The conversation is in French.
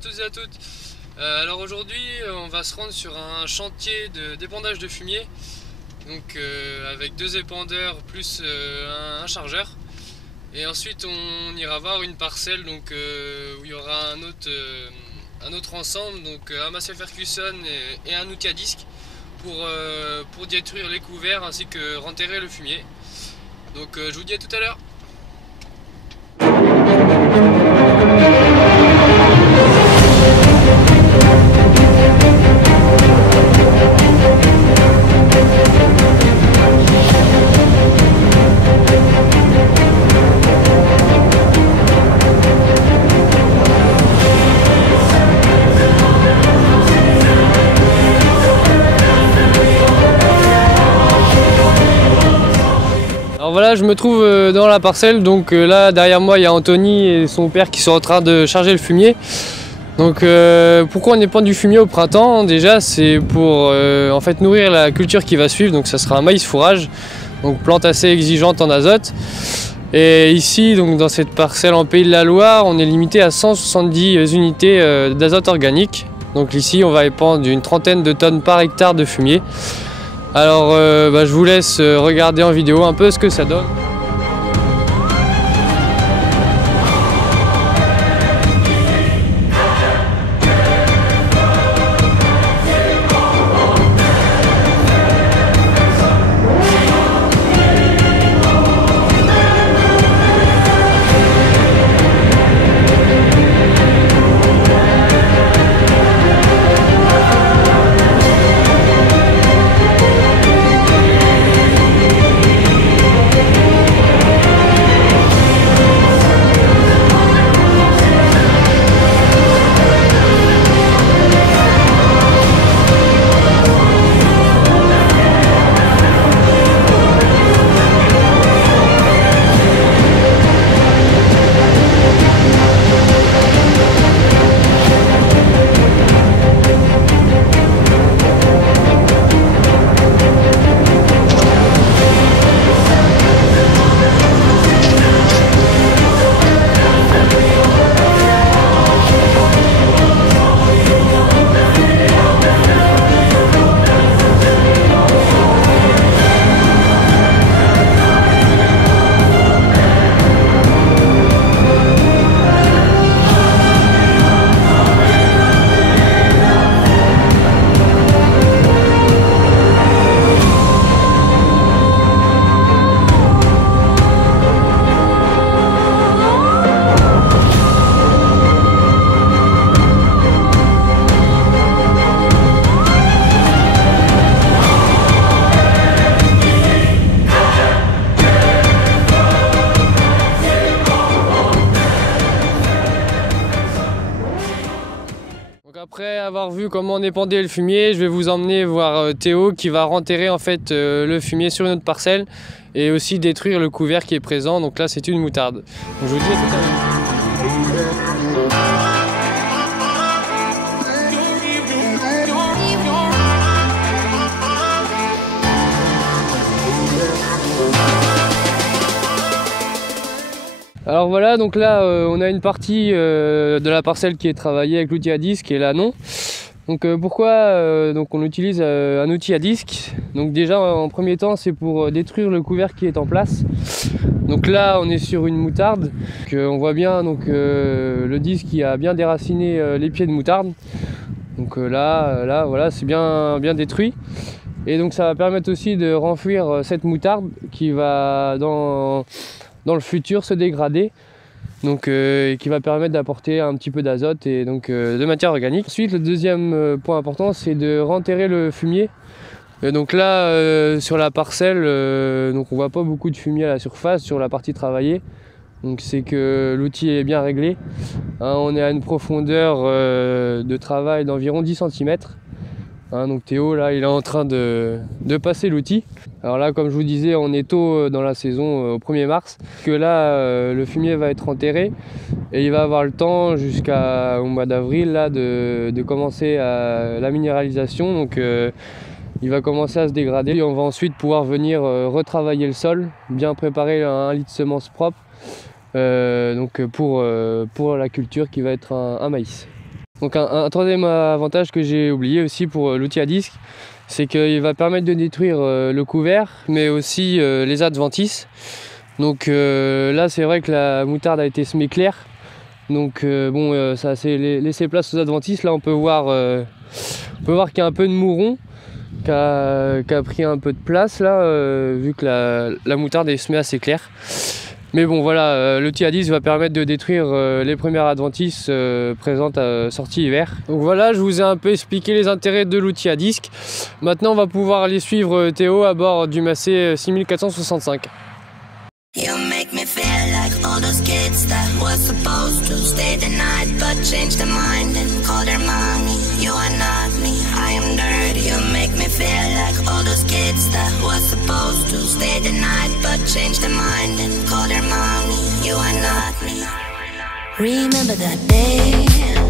tous et à toutes. Alors aujourd'hui on va se rendre sur un chantier d'épandage de fumier, donc avec 2 épandeurs plus un chargeur, et ensuite on ira voir une parcelle donc, où il y aura un autre ensemble, donc un Massey Ferguson et un outil à disque pour détruire les couverts ainsi que renterrer le fumier. Donc je vous dis à tout à l'heure. Alors voilà, je me trouve dans la parcelle, donc là derrière moi il y a Anthony et son père qui sont en train de charger le fumier. Donc pourquoi on épand du fumier au printemps? Déjà c'est pour en fait nourrir la culture qui va suivre, donc ça sera un maïs fourrage, donc plante assez exigeante en azote. Et ici donc dans cette parcelle en Pays de la Loire, on est limité à 170 unités d'azote organique. Donc ici on va épandre une trentaine de tonnes par hectare de fumier. Alors je vous laisse regarder en vidéo un peu ce que ça donne. Après avoir vu comment on épandait le fumier, je vais vous emmener voir Théo qui va renterrer en fait le fumier sur une autre parcelle et aussi détruire le couvert qui est présent. Donc là c'est une moutarde. Donc, je vous dis à tout à l'heure. Alors voilà, donc là on a une partie de la parcelle qui est travaillée avec l'outil à disque et là non. Donc pourquoi donc on utilise un outil à disque? Donc déjà en premier temps c'est pour détruire le couvert qui est en place. Donc là on est sur une moutarde, on voit bien donc le disque qui a bien déraciné les pieds de moutarde. Donc là voilà, c'est bien détruit. Et donc ça va permettre aussi de renflouir cette moutarde qui va dans le futur se dégrader, donc qui va permettre d'apporter un petit peu d'azote et donc de matière organique. Ensuite le deuxième point important c'est de renterrer le fumier. Donc là sur la parcelle donc on voit pas beaucoup de fumier à la surface sur la partie travaillée, donc c'est que l'outil est bien réglé, hein, on est à une profondeur de travail d'environ 10 cm. Hein, donc Théo là il est en train de passer l'outil. Alors là comme je vous disais on est tôt dans la saison au 1er mars, que là le fumier va être enterré et il va avoir le temps jusqu'au mois d'avril là de commencer la minéralisation. Donc il va commencer à se dégrader et on va ensuite pouvoir venir retravailler le sol, bien préparer un lit de semences propre donc pour la culture qui va être un maïs. Donc un troisième avantage que j'ai oublié aussi pour l'outil à disque, c'est qu'il va permettre de détruire le couvert, mais aussi les adventices. Donc là c'est vrai que la moutarde a été semée claire. Donc bon, ça s'est laissé place aux adventices. Là on peut voir qu'il y a un peu de mouron qui a pris un peu de place là, vu que la moutarde est semée assez claire. Mais bon voilà, l'outil à disque va permettre de détruire les premières adventices présentes sorties hiver. Donc voilà, je vous ai un peu expliqué les intérêts de l'outil à disque. Maintenant on va pouvoir aller suivre Théo à bord du Macé 6465. You make me feel like all those kids that was supposed to stay the night but changed their mind and call their mommy. You are not me, I am dirty. You make me feel like all those kids that was supposed to stay the night but changed their mind and call their mommy. You are not me. Remember that day